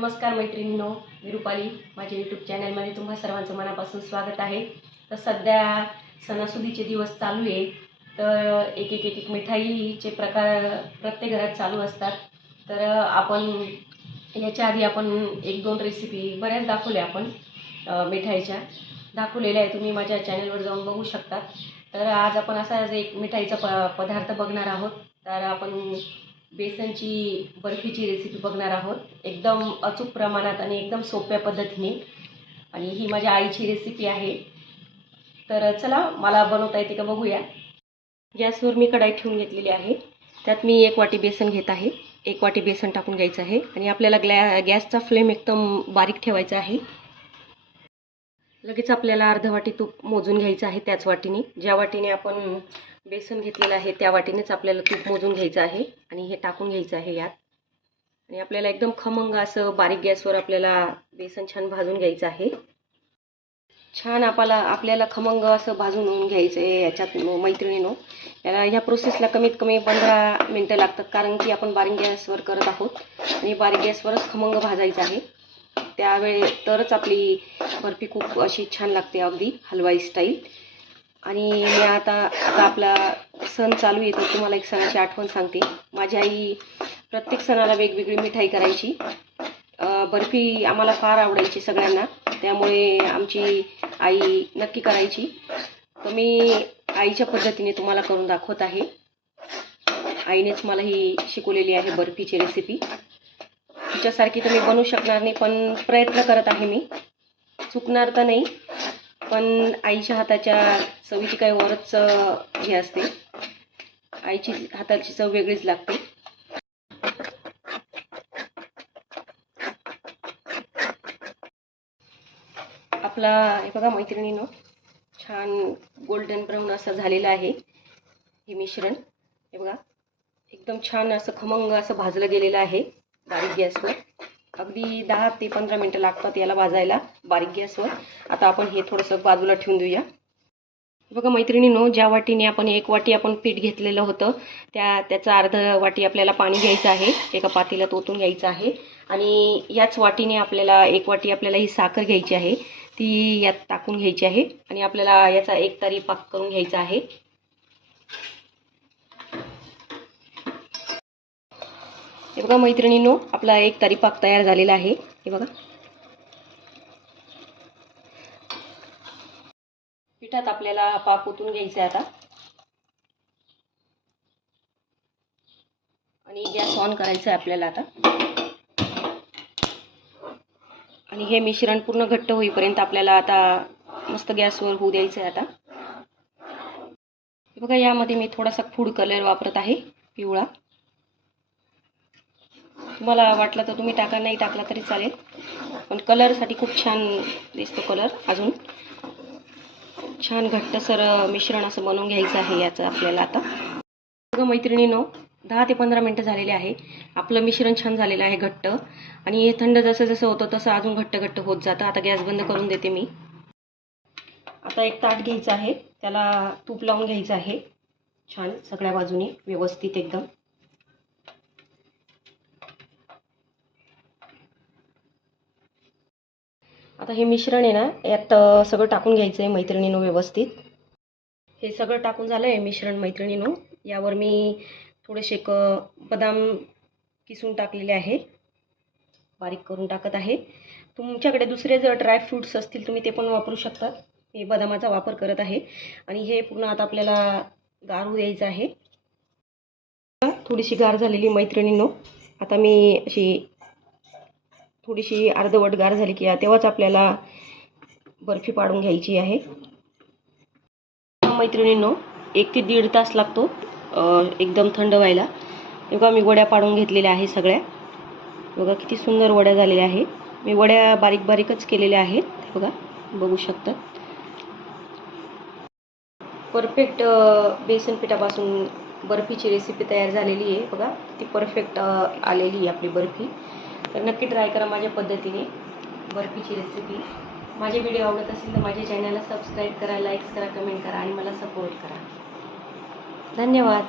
नमस्कार मैत्रिणींनो मी रुपाली. माझ्या यूट्यूब चॅनलमध्ये तुम्हा सर्वांचं मनापासून स्वागत आहे. तर सध्या सणासुदीचे दिवस चालू आहे. तर एक एक एक एक मिठाईचे प्रकार प्रत्येक घरात चालू असतात. तर आपण याच्या आधी आपण एक दोन रेसिपी बऱ्याच दाखवल्या आपण मिठाईच्या. दाखवलेल्या आहे तुम्ही माझ्या चॅनलवर जाऊन बघू शकता. तर आज आपण असा एक मिठाईचा प पदार्थ बघणार आहोत. तर आपण बेसनची बर्फीची रेसिपी बघणार आहोत. एकदम अचूक प्रमाणात आणि एकदम सोप्या पद्धतीने. आणि ही माझ्या आईची रेसिपी आहे. तर चला मला बनवता येते का बघूया. गॅसवर मी कढाई ठेवून घेतलेली आहे. त्यात मी एक वाटी बेसन घेत आहे. एक वाटी बेसन टाकून घ्यायचं आहे. आणि आपल्याला ग्लॅ गॅसचा फ्लेम एकदम बारीक ठेवायचा आहे. लगेच आपल्याला अर्ध वाटी तूप मोजून घ्यायचं आहे त्याच वाटीने. ज्या वाटीने आपण बेसन घेतलेलं आहे त्या वाटीनेच आपल्याला तूप मोजून घ्यायचं आहे आणि हे टाकून घ्यायचं आहे यात. आणि आपल्याला एकदम खमंग असं बारीक गॅसवर आपल्याला बेसन छान भाजून घ्यायचं आहे. छान आपल्याला आपल्याला खमंग असं भाजून होऊन घ्यायचं आहे याच्यात मैत्रिणीनो. याला ह्या प्रोसेसला कमीत कमी पंधरा मिनटं लागतात कारण की आपण बारीक गॅसवर करत आहोत. आणि बारीक गॅसवरच खमंग भाजायचं आहे. त्यावेळे तरच आपली बर्फी खूप अशी छान लागते अगदी हलवाई स्टाईल आणि मी आता आता आपला सण चालू येतो तुम्हाला एक सणाची आठवण सांगते. माझी आई प्रत्येक सणाला वेगवेगळी मिठाई करायची. बर्फी आम्हाला फार आवडायची सगळ्यांना. त्यामुळे आमची आई नक्की करायची. तर मी आईच्या पद्धतीने तुम्हाला करून दाखवत आहे. आईनेच मला ही शिकवलेली आहे बर्फीची रेसिपी तिच्यासारखी तर मी बनवू शकणार नाही पण प्रयत्न करत आहे मी. चुकणार तर नाही. पण आईच्या हाताच्या चवीची काही वरच हे असते. आईची हाताची चव वेगळीच लागते. आपला हे बघा मैत्रिणीनं छान गोल्डन ब्राऊन असं झालेलं आहे हे मिश्रण. हे बघा एकदम छान असं खमंग असं भाजलं गेलेलं आहे. बारीक गॅसवर. अगदी दहा ते पंधरा मिनटं लागतात याला भाजायला बारीक गॅसवर. आता आपण हे थोडंसं बाजूला ठेवून देऊया. बघा मैत्रिणीनो ज्या वाटीने आपण एक वाटी आपण पीठ घेतलेलं होतं त्या त्याचं अर्ध वाटी आपल्याला पाणी घ्यायचं आहे. एका पातीला ओतून घ्यायचं आहे. आणि याच वाटीने आपल्याला एक वाटी आपल्याला ही साखर घ्यायची आहे. ती यात टाकून घ्यायची आहे. आणि आपल्याला याचा एक तारी पाक करून घ्यायचा आहे. हे बघा मैत्रिणींनो आपला एक तारी पाक तयार झालेला आहे. हे बघा. पिठात आपल्याला पाक ओतून घ्यायचा आहे आता. आणि गॅस ऑन करायचा आहे आपल्याला आता. आणि हे मिश्रण पूर्ण घट्ट होईपर्यंत आपल्याला आता मस्त गॅसवर होऊ द्यायचं आहे आता. हे बघा यामध्ये मी थोडासा फूड कलर वापरत आहे पिवळा. तुम्हाला वाटलं तर तुम्ही टाका नाही टाकला तरी चालेल. पण कलरसाठी खूप छान दिसतो कलर अजून. छान घट्टसर मिश्रण असं बनवून घ्यायचं आहे याचं आपल्याला आता. बघा मैत्रिणीनो दहा ते पंधरा मिनटं झालेले आहे. आपलं मिश्रण छान झालेलं आहे घट्ट. आणि हे थंड जसं जसं होतं तसं अजून घट्ट घट्ट होत जातं. आता गॅस बंद करून देते मी. आता एक ताट घ्यायचं आहे. त्याला तूप लावून घ्यायचं आहे. छान सगळ्या बाजूने व्यवस्थित एकदम. आता हे मिश्रण आहे ना यात सगळं टाकून घ्यायचं आहे मैत्रिणीनो व्यवस्थित. हे सगळं टाकून झालं आहे मिश्रण मैत्रिणीनं. यावर मी थोडेसे क बदाम किसून टाकलेले आहे. बारीक करून टाकत आहे. तुमच्याकडे दुसरे जर ड्रायफ्रूट्स असतील तुम्ही ते पण वापरू शकतात. मी बदामाचा वापर करत आहे. आणि हे पूर्ण आता आपल्याला गारू द्यायचं आहे. थोडीशी गार झालेली मैत्रिणीनो. आता मी अशी थोडीशी अर्धवट गार झाली की तेव्हाच आपल्याला बर्फी पाडून घ्यायची आहे. मैत्रिणींनो एक ते दीड तास लागतो एकदम थंड व्हायला. बघा मी वड्या पाडून घेतलेल्या आहे सगळ्या. बघा किती सुंदर वड्या झालेल्या आहे मी वड्या बारीक बारीकच केलेल्या आहेत. बघा बघू शकतात परफेक्ट बेसन पिठापासून बर्फीची रेसिपी तयार झालेली आहे. बघा ती परफेक्ट आलेली आहे आपली बर्फी. तर नक्की ट्राय करा माझ्या पद्धतीने बर्फीची रेसिपी माझे व्हिडिओ आवडत असेल तर माझ्या चॅनलला सबस्क्राईब करा लाईक्स करा कमेंट करा आणि मला सपोर्ट करा. धन्यवाद.